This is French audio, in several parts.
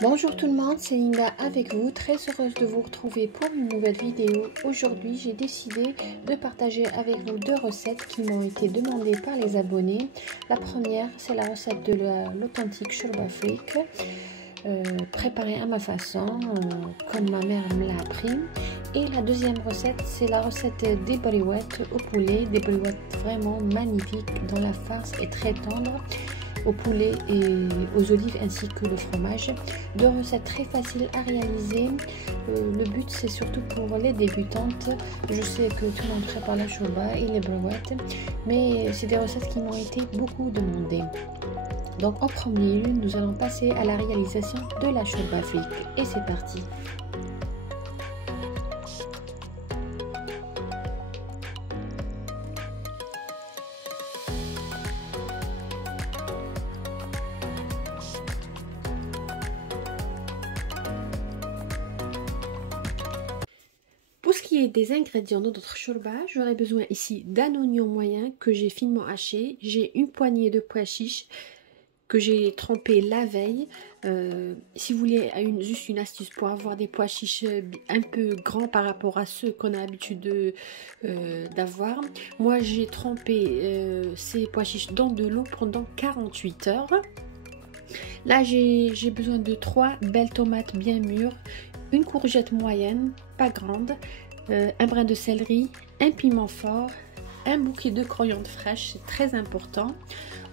Bonjour tout le monde, c'est Linda avec vous, très heureuse de vous retrouver pour une nouvelle vidéo. Aujourd'hui, j'ai décidé de partager avec vous deux recettes qui m'ont été demandées par les abonnés. La première, c'est la recette de l'authentique shorba freak, préparée à ma façon, comme ma mère me l'a appris. Et la deuxième recette, c'est la recette des briouettes au poulet, des briouettes vraiment magnifiques dont la farce est très tendre, au poulet et aux olives ainsi que le fromage. Deux recettes très faciles à réaliser. Le but c'est surtout pour les débutantes. Je sais que tout le monde prépare la shorba et les briouettes, mais c'est des recettes qui m'ont été beaucoup demandées. Donc en premier lieu, nous allons passer à la réalisation de la shorba freak et c'est parti. Pour ce qui est des ingrédients de notre shorba, j'aurai besoin ici d'un oignon moyen que j'ai finement haché. J'ai une poignée de pois chiches que j'ai trempé la veille. Si vous voulez juste une astuce pour avoir des pois chiches un peu grands par rapport à ceux qu'on a l'habitude d'avoir, moi j'ai trempé ces pois chiches dans de l'eau pendant 48 heures. Là j'ai besoin de 3 belles tomates bien mûres, une courgette moyenne, pas grande, un brin de céleri, un piment fort, un bouquet de coriandre fraîche, c'est très important.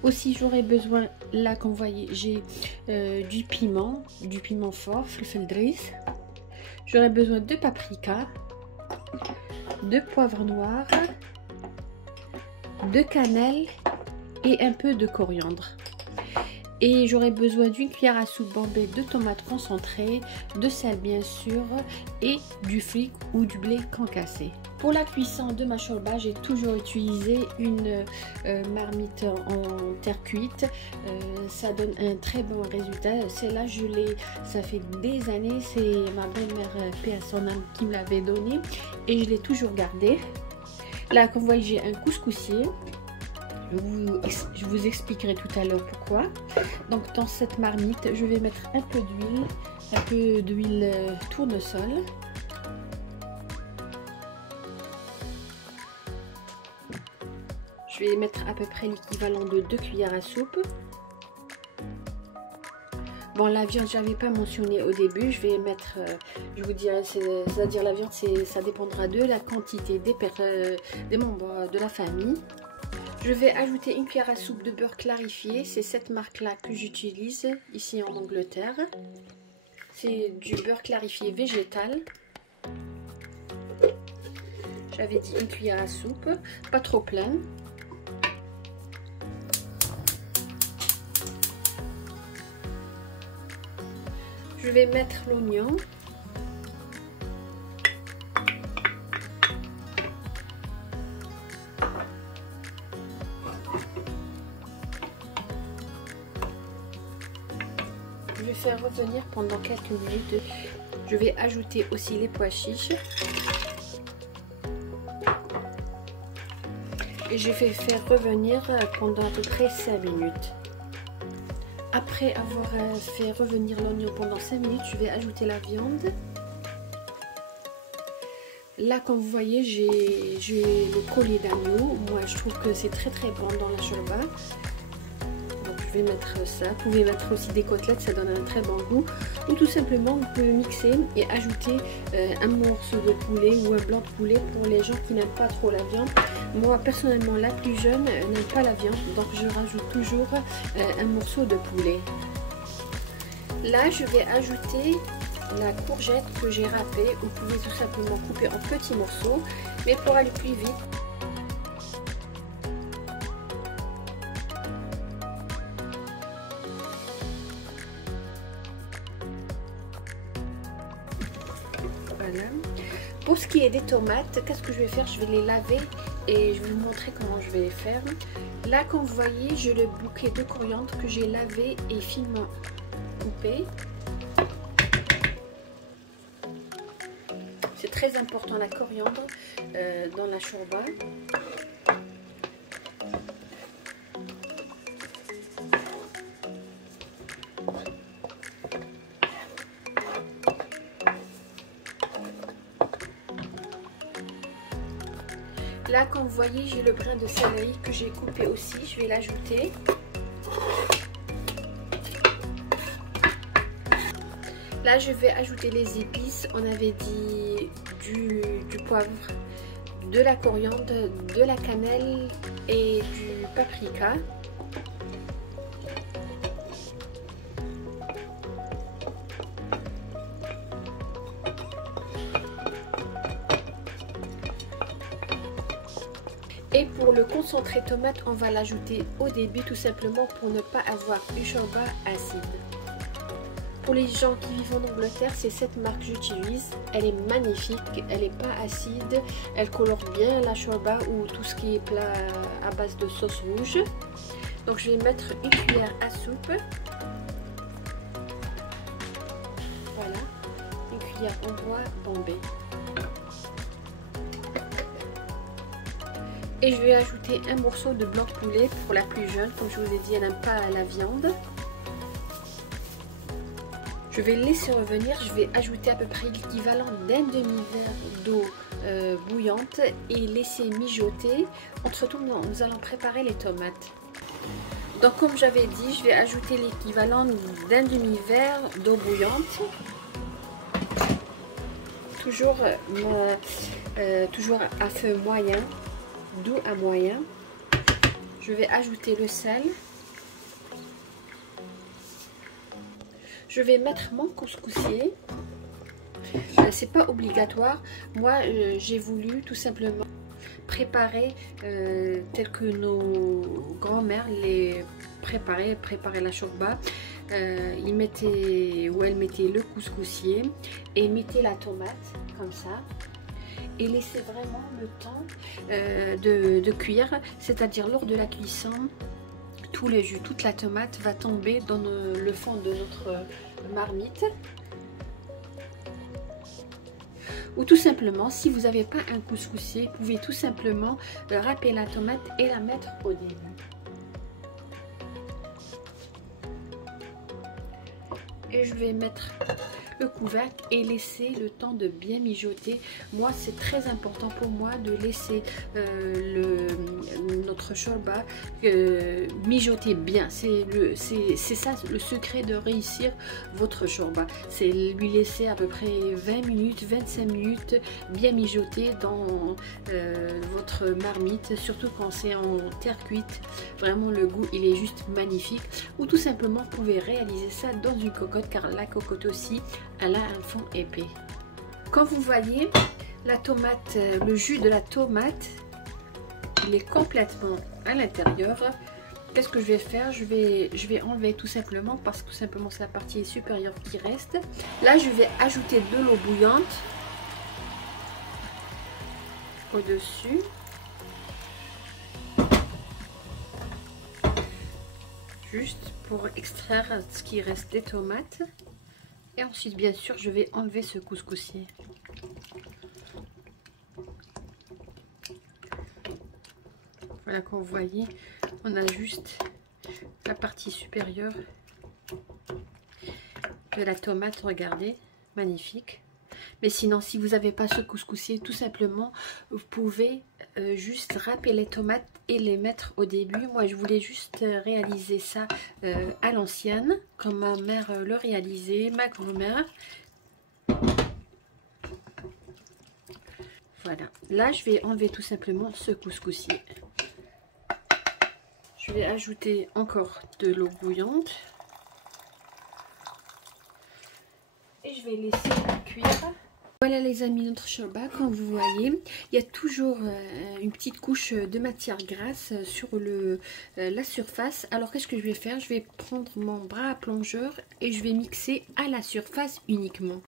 Aussi j'aurai besoin, là comme vous voyez, j'ai du piment fort, filfel dris. J'aurai besoin de paprika, de poivre noir, de cannelle et un peu de coriandre. Et j'aurai besoin d'une cuillère à soupe bombée de tomates concentrées, de sel bien sûr, et du fric ou du blé concassé. Pour la cuisson de ma shorba, j'ai toujours utilisé une marmite en terre cuite. Ça donne un très bon résultat. Celle-là, ça fait des années, c'est ma belle-mère paix à son âme qui me l'avait donnée et je l'ai toujours gardée. Là, comme vous voyez, j'ai un couscoussier. Je vous expliquerai tout à l'heure pourquoi. Donc dans cette marmite, je vais mettre un peu d'huile tournesol. Je vais mettre à peu près l'équivalent de 2 cuillères à soupe. Bon, la viande, je n'avais pas mentionné au début. Je vais mettre, je vous dirai, c'est-à-dire la viande, ça dépendra de la quantité des membres de la famille. Je vais ajouter une cuillère à soupe de beurre clarifié. C'est cette marque-là que j'utilise ici en Angleterre. C'est du beurre clarifié végétal. J'avais dit une cuillère à soupe, pas trop pleine. Je vais mettre l'oignon. Je vais faire revenir pendant quelques minutes. Je vais ajouter aussi les pois chiches. Et je vais faire revenir pendant à peu près 5 minutes. Après avoir fait revenir l'oignon pendant 5 minutes, je vais ajouter la viande. Là, comme vous voyez, j'ai le collier d'agneau. Moi, je trouve que c'est très bon dans la shorba. Donc, je vais mettre ça. Vous pouvez mettre aussi des côtelettes, ça donne un très bon goût. Ou tout simplement, vous pouvez mixer et ajouter un morceau de poulet ou un blanc de poulet pour les gens qui n'aiment pas trop la viande. Moi, personnellement, la plus jeune n'aime pas la viande, donc je rajoute toujours un morceau de poulet. Là, je vais ajouter la courgette que j'ai râpée. Vous pouvez tout simplement couper en petits morceaux, mais pour aller plus vite. Voilà. Pour ce qui est des tomates, qu'est-ce que je vais faire? Je vais les laver et je vais vous montrer comment je vais les faire. Là, comme vous voyez, j'ai le bouquet de coriandre que j'ai lavé et finement coupé. C'est très important la coriandre dans la shorba. Là, comme vous voyez, j'ai le brin de céleri que j'ai coupé aussi. Je vais l'ajouter. Là, je vais ajouter les épices. On avait dit du poivre, de la coriandre, de la cannelle et du paprika. Et pour le concentré tomate, on va l'ajouter au début tout simplement pour ne pas avoir une shorba acide. Pour les gens qui vivent en Angleterre, c'est cette marque que j'utilise. Elle est magnifique, elle n'est pas acide, elle colore bien la shorba ou tout ce qui est plat à base de sauce rouge. Donc je vais mettre une cuillère à soupe. Voilà, une cuillère en bois bombée. Et je vais ajouter un morceau de blanc de poulet pour la plus jeune. Comme je vous ai dit, elle n'aime pas la viande. Je vais laisser revenir. Je vais ajouter à peu près l'équivalent d'un demi-verre d'eau bouillante et laisser mijoter. Entre-temps, nous allons préparer les tomates. Donc comme j'avais dit, je vais ajouter l'équivalent d'un demi-verre d'eau bouillante. Toujours à feu moyen. Doux à moyen. Je vais ajouter le sel. Je vais mettre mon couscoussier. C'est pas obligatoire. Moi, j'ai voulu tout simplement préparer tel que nos grands-mères les préparaient la shorba. Ils mettaient ou elles mettaient le couscoussier et mettaient la tomate comme ça. Et laisser vraiment le temps de cuire, c'est-à-dire lors de la cuisson, tout le jus, toute la tomate va tomber dans le fond de notre marmite. Ou tout simplement, si vous n'avez pas un couscoussier, vous pouvez tout simplement râper la tomate et la mettre au début. Et je vais mettre le couvercle et laisser le temps de bien mijoter. Moi, c'est très important pour moi de laisser notre shorba mijoter bien. C'est ça le secret de réussir votre shorba. C'est lui laisser à peu près 20 minutes, 25 minutes bien mijoter dans votre marmite, surtout quand c'est en terre cuite. Vraiment, le goût, il est juste magnifique. Ou tout simplement, vous pouvez réaliser ça dans une cocotte, car la cocotte aussi, elle a un fond épais. Comme vous voyez, la tomate, le jus de la tomate, il est complètement à l'intérieur. Qu'est-ce que je vais faire? Je vais enlever tout simplement, parce que tout simplement c'est la partie supérieure qui reste. Là, je vais ajouter de l'eau bouillante au-dessus. Juste pour extraire ce qui reste des tomates. Et ensuite, bien sûr, je vais enlever ce couscoussier. Voilà, comme vous voyez, on a juste la partie supérieure de la tomate. Regardez, magnifique. Mais sinon, si vous n'avez pas ce couscoussier, tout simplement, vous pouvez juste râper les tomates et les mettre au début. Moi, je voulais juste réaliser ça à l'ancienne, comme ma mère le réalisait, ma grand-mère. Voilà. Là, je vais enlever tout simplement ce couscoussier. Je vais ajouter encore de l'eau bouillante. Et je vais laisser cuire. Voilà les amis, notre shorba, comme vous voyez, il y a toujours une petite couche de matière grasse sur la surface. Alors qu'est-ce que je vais faire? Je vais prendre mon bras à plongeur et je vais mixer à la surface uniquement.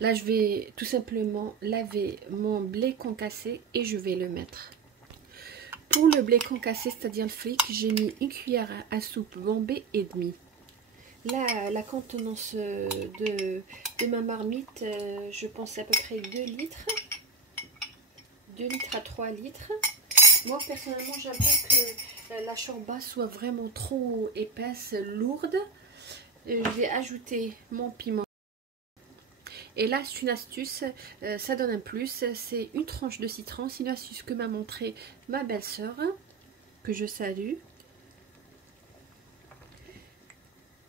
Là, je vais tout simplement laver mon blé concassé et je vais le mettre. Pour le blé concassé, c'est-à-dire le fric, j'ai mis une cuillère à soupe bombée et demie. Là, la contenance de ma marmite, je pense à peu près 2 litres. 2 litres à 3 litres. Moi, personnellement, j'aime pas que la chorba soit vraiment trop épaisse, lourde. Je vais ajouter mon piment. Et là, c'est une astuce, ça donne un plus. C'est une tranche de citron. C'est une astuce que m'a montré ma belle-sœur, que je salue.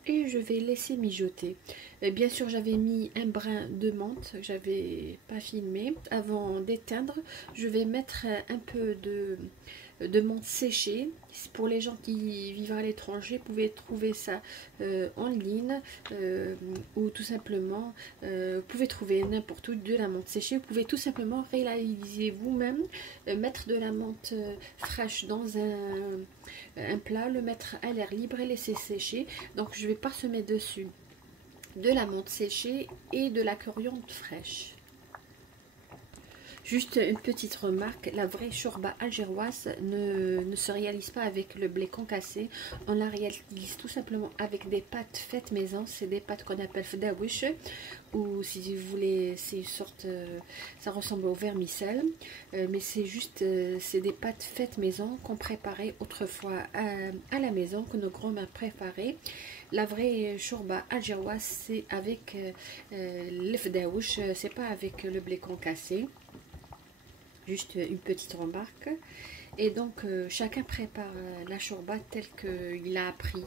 Et je vais laisser mijoter. Bien sûr, j'avais mis un brin de menthe que j'avais pas filmé. Avant d'éteindre, je vais mettre un peu de menthe séchée. Pour les gens qui vivent à l'étranger, vous pouvez trouver ça en ligne ou tout simplement, vous pouvez trouver n'importe où de la menthe séchée. Vous pouvez tout simplement réaliser vous-même, mettre de la menthe fraîche dans un plat, le mettre à l'air libre et laisser sécher. Donc je vais parsemer dessus de la menthe séchée et de la coriandre fraîche. Juste une petite remarque, la vraie chorba algéroise ne se réalise pas avec le blé concassé. On la réalise tout simplement avec des pâtes faites maison. C'est des pâtes qu'on appelle fdawish, ou si vous voulez, c'est une sorte, ça ressemble au vermicelle, mais c'est juste, c'est des pâtes faites maison qu'on préparait autrefois à la maison, que nos grands-mères préparaient. La vraie chorba algéroise, c'est avec le fdawish, c'est pas avec le blé concassé. Juste une petite remarque. Et donc chacun prépare la chorba telle qu'il a appris.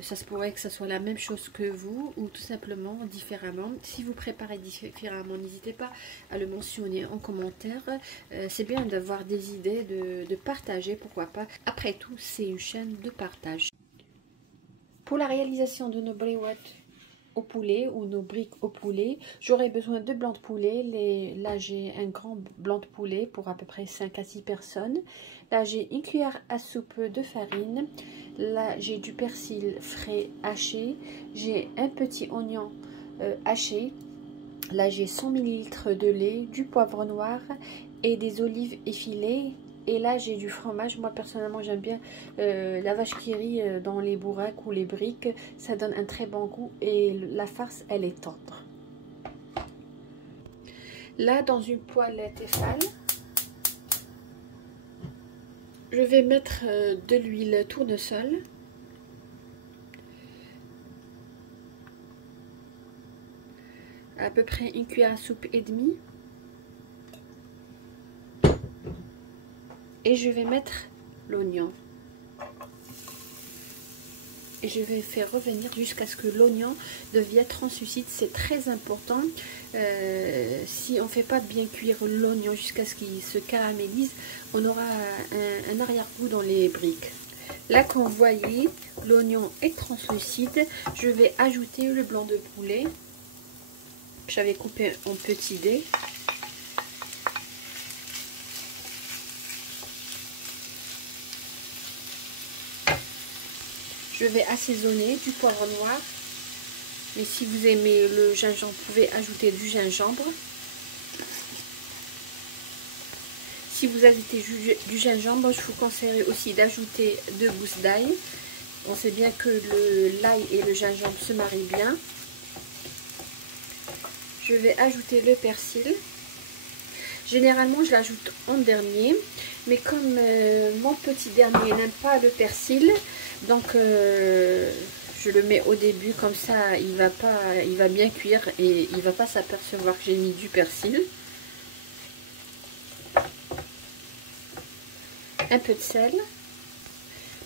Ça se pourrait que ce soit la même chose que vous ou tout simplement différemment. Si vous préparez différemment, n'hésitez pas à le mentionner en commentaire. C'est bien d'avoir des idées, de partager, pourquoi pas. Après tout, c'est une chaîne de partage. Pour la réalisation de nos briouettes au poulet ou nos briques au poulet, j'aurai besoin de blanc de poulet. Là j'ai un grand blanc de poulet pour à peu près 5 à 6 personnes. Là j'ai une cuillère à soupe de farine. Là j'ai du persil frais haché. J'ai un petit oignon haché. Là j'ai 100 ml de lait, du poivre noir et des olives effilées. Et là j'ai du fromage. Moi personnellement j'aime bien la vache qui rit dans les bourraques ou les briques. Ça donne un très bon goût et la farce elle est tendre. Là dans une poêle Tefal, je vais mettre de l'huile tournesol. À peu près une cuillère à soupe et demie. Et je vais mettre l'oignon. Et je vais faire revenir jusqu'à ce que l'oignon devienne translucide. C'est très important. Si on ne fait pas bien cuire l'oignon jusqu'à ce qu'il se caramélise, on aura un arrière-goût dans les briques. Là, comme vous voyez, l'oignon est translucide. Je vais ajouter le blanc de poulet. J'avais coupé en petits dés. Je vais assaisonner du poivre noir. Et si vous aimez le gingembre, vous pouvez ajouter du gingembre. Si vous ajoutez du gingembre, je vous conseillerais aussi d'ajouter 2 gousses d'ail. On sait bien que l'ail et le gingembre se marient bien. Je vais ajouter le persil. Généralement, je l'ajoute en dernier. Mais comme mon petit dernier n'aime pas le persil, donc je le mets au début, comme ça il va bien cuire et il ne va pas s'apercevoir que j'ai mis du persil. Un peu de sel.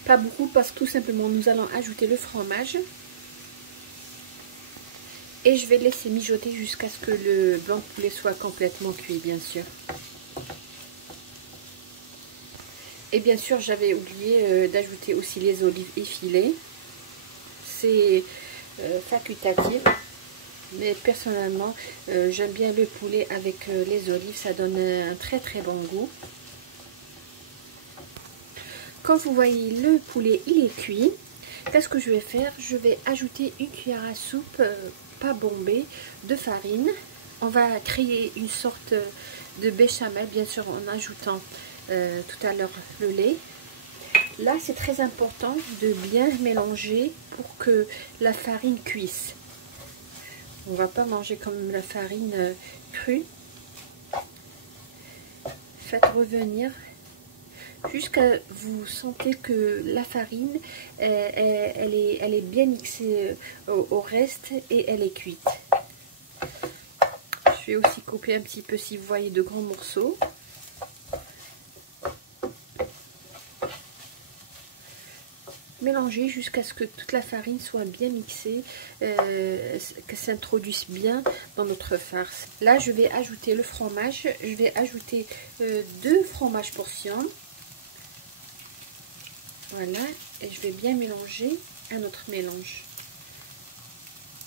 Pas beaucoup parce que tout simplement nous allons ajouter le fromage. Et je vais laisser mijoter jusqu'à ce que le blanc de poulet soit complètement cuit, bien sûr. Et bien sûr, j'avais oublié d'ajouter aussi les olives effilées. C'est facultatif. Mais personnellement, j'aime bien le poulet avec les olives. Ça donne un très très bon goût. Quand vous voyez le poulet, il est cuit. Qu'est-ce que je vais faire? Je vais ajouter une cuillère à soupe, pas bombée, de farine. On va créer une sorte de béchamel, bien sûr en ajoutant tout à l'heure le lait. Là, c'est très important de bien mélanger pour que la farine cuisse. On va pas manger comme la farine crue. Faites revenir jusqu'à vous sentez que la farine elle est bien mixée au reste et elle est cuite. Je vais aussi couper un petit peu si vous voyez de grands morceaux. Mélanger jusqu'à ce que toute la farine soit bien mixée, que ça s'introduise bien dans notre farce. Là, je vais ajouter le fromage. Je vais ajouter 2 fromages portions. Voilà, et je vais bien mélanger un autre mélange.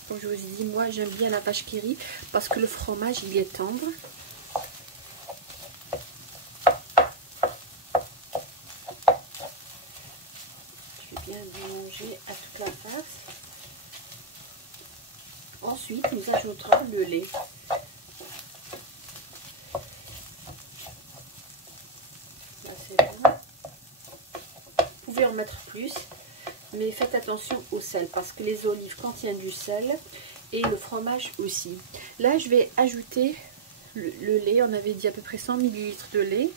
Comme je vous ai dit, moi j'aime bien la vache qui rit parce que le fromage il est tendre. Je vais bien mélanger à toute la farce. Ensuite, nous ajouterons le lait. Là, c'est bon. Vous pouvez en mettre plus, mais faites attention au sel parce que les olives contiennent du sel et le fromage aussi. Là, je vais ajouter le lait. On avait dit à peu près 100 ml de lait.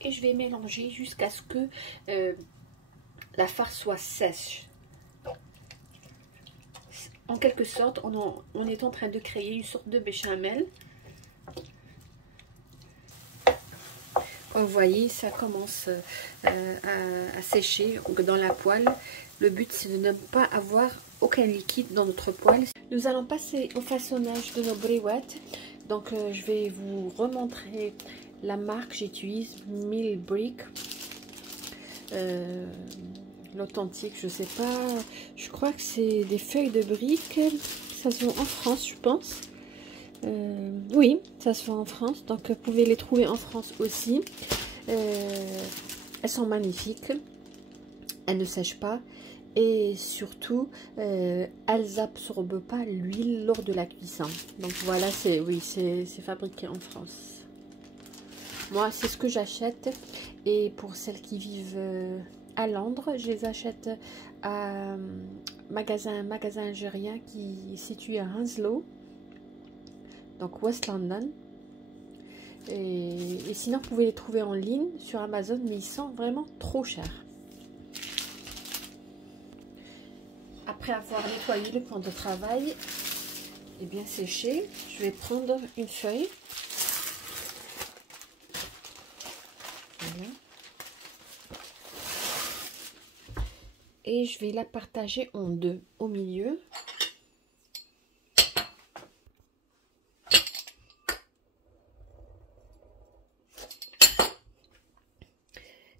Et je vais mélanger jusqu'à ce que la farce soit sèche. En quelque sorte, on est en train de créer une sorte de béchamel. Comme vous voyez, ça commence à sécher dans la poêle. Le but, c'est de ne pas avoir aucun liquide dans notre poêle. Nous allons passer au façonnage de nos briouettes. Donc, je vais vous remontrer la marque. J'utilise Millbrick. L'authentique, je sais pas. Je crois que c'est des feuilles de briques. Ça se vend en France, je pense. Oui, ça se vend en France, donc vous pouvez les trouver en France aussi. Elles sont magnifiques, elles ne sèchent pas et surtout elles n'absorbent pas l'huile lors de la cuisson. Donc voilà, c'est fabriqué en France. Moi, c'est ce que j'achète, et pour celles qui vivent à Londres, je les achète à un magasin algérien qui est situé à Hounslow. Donc West London. Et sinon, vous pouvez les trouver en ligne sur Amazon, mais ils sont vraiment trop chers. Après avoir nettoyé le plan de travail et bien séché, je vais prendre une feuille. Voilà. Et je vais la partager en deux au milieu.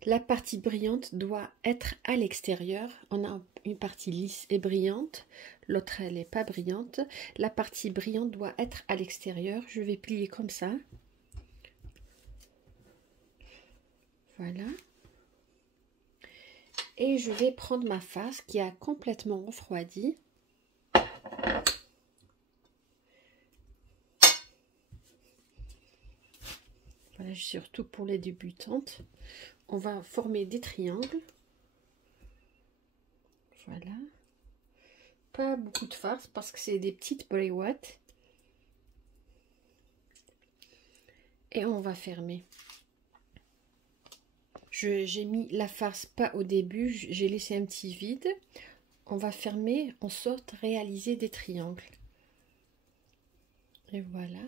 La partie brillante doit être à l'extérieur. On a une partie lisse et brillante. L'autre, elle n'est pas brillante. La partie brillante doit être à l'extérieur. Je vais plier comme ça. Voilà. Et je vais prendre ma farce qui a complètement refroidi. Voilà, surtout pour les débutantes. On va former des triangles. Voilà. Pas beaucoup de farce parce que c'est des petites briouettes. Et on va fermer. J'ai mis la farce pas au début, j'ai laissé un petit vide. On va fermer en sorte de réaliser des triangles. Et voilà.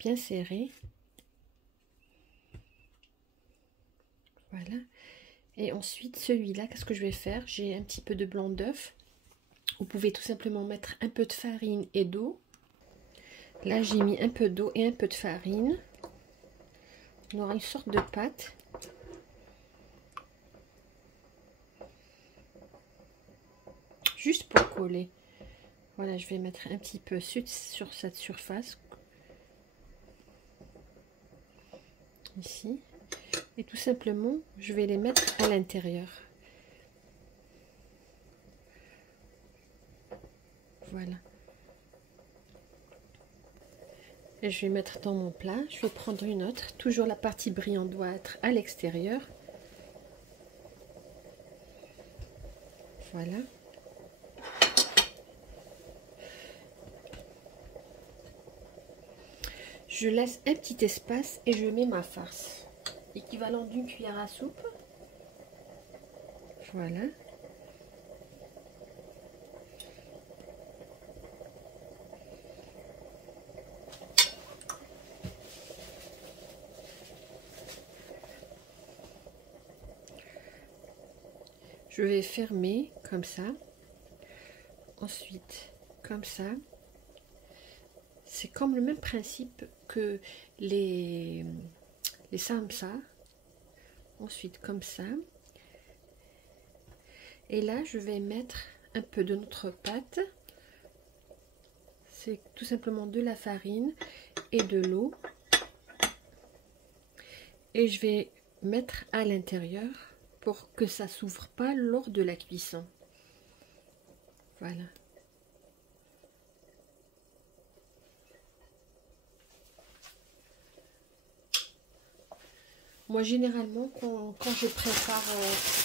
Bien serré. Voilà. Et ensuite, celui-là, qu'est-ce que je vais faire? J'ai un petit peu de blanc d'œuf. Vous pouvez tout simplement mettre un peu de farine et d'eau. Là, j'ai mis un peu d'eau et un peu de farine. On aura une sorte de pâte. Juste pour coller. Voilà, je vais mettre un petit peu sur cette surface. Ici. Et tout simplement, je vais les mettre à l'intérieur. Voilà. Et je vais mettre dans mon plat. Je vais prendre une autre. Toujours la partie brillante doit être à l'extérieur. Voilà. Je laisse un petit espace et je mets ma farce. Équivalent d'une cuillère à soupe. Voilà. Je vais fermer comme ça. Ensuite, comme ça. C'est comme le même principe que les samsa. Ensuite, comme ça. Et là, je vais mettre un peu de notre pâte. C'est tout simplement de la farine et de l'eau. Et je vais mettre à l'intérieur pour que ça s'ouvre pas lors de la cuisson. Voilà. Moi, généralement, quand je prépare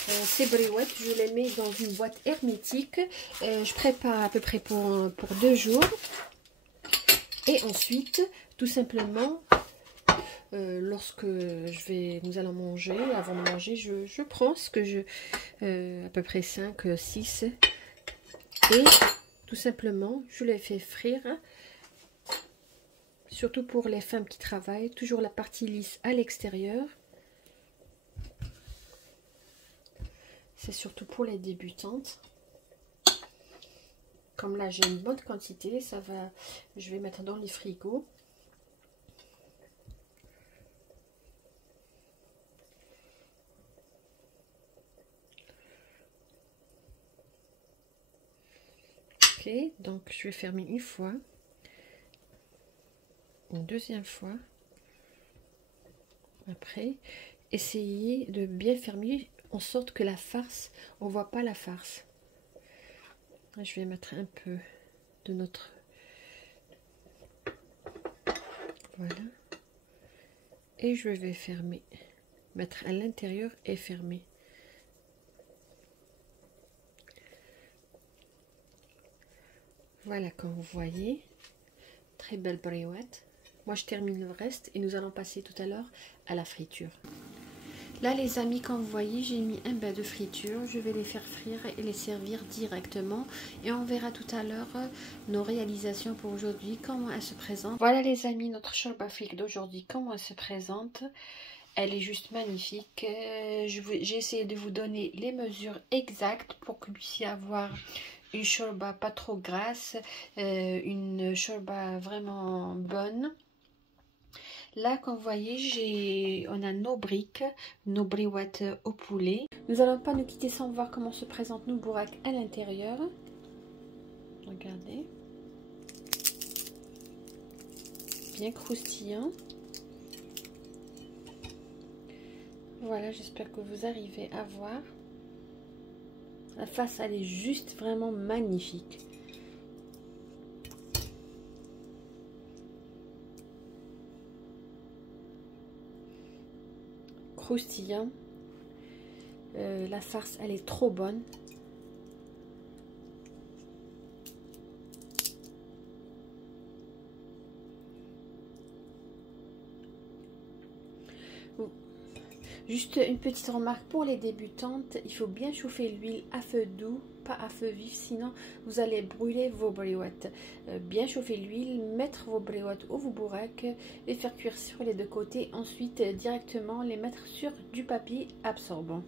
ces briouettes, je les mets dans une boîte hermétique. Je prépare à peu près pour 2 jours. Et ensuite, tout simplement, lorsque nous allons manger, avant de manger, je prends ce que à peu près 5, 6. Et tout simplement, je les fais frire. Surtout pour les femmes qui travaillent, toujours la partie lisse à l'extérieur. C'est surtout pour les débutantes. Comme là j'ai une bonne quantité, ça va, je vais mettre dans les frigos. Ok, donc je vais fermer une fois, une deuxième fois. Après, essayez de bien fermer en sorte que la farce, on voit pas la farce. Je vais mettre un peu de notre... Voilà. Et je vais fermer. Mettre à l'intérieur et fermer. Voilà, comme vous voyez. Très belle briouette. Moi, je termine le reste et nous allons passer tout à l'heure à la friture. Là, les amis, comme vous voyez, j'ai mis un bain de friture. Je vais les faire frire et les servir directement. Et on verra tout à l'heure nos réalisations pour aujourd'hui, comment elles se présentent. Voilà, les amis, notre shorba afrique d'aujourd'hui, comment elle se présente. Elle est juste magnifique. J'ai essayé de vous donner les mesures exactes pour que vous puissiez avoir une shorba pas trop grasse, une shorba vraiment bonne. Là, comme vous voyez, on a nos briques, nos briouettes au poulet. Nous allons pas nous quitter sans voir comment se présentent nos bourraques à l'intérieur. Regardez. Bien croustillant. Voilà, j'espère que vous arrivez à voir. La face, elle est juste vraiment magnifique. Croustillant. La farce, elle est trop bonne. Juste une petite remarque pour les débutantes, il faut bien chauffer l'huile à feu doux, pas à feu vif, sinon vous allez brûler vos briouettes. Bien chauffer l'huile, mettre vos briouettes ou vos bourraques, les faire cuire sur les 2 côtés, ensuite directement les mettre sur du papier absorbant.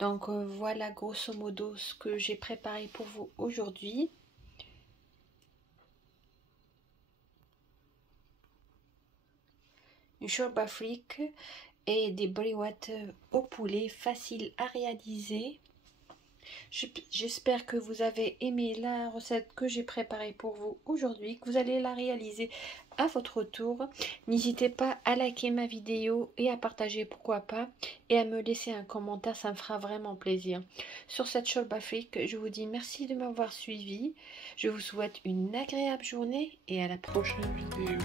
Donc voilà grosso modo ce que j'ai préparé pour vous aujourd'hui. Une shorba afrique et des briouettes au poulet faciles à réaliser. J'espère que vous avez aimé la recette que j'ai préparée pour vous aujourd'hui, que vous allez la réaliser à votre tour. N'hésitez pas à liker ma vidéo et à partager pourquoi pas et à me laisser un commentaire, ça me fera vraiment plaisir. Sur cette shorba afrique, je vous dis merci de m'avoir suivi. Je vous souhaite une agréable journée et à la prochaine vidéo.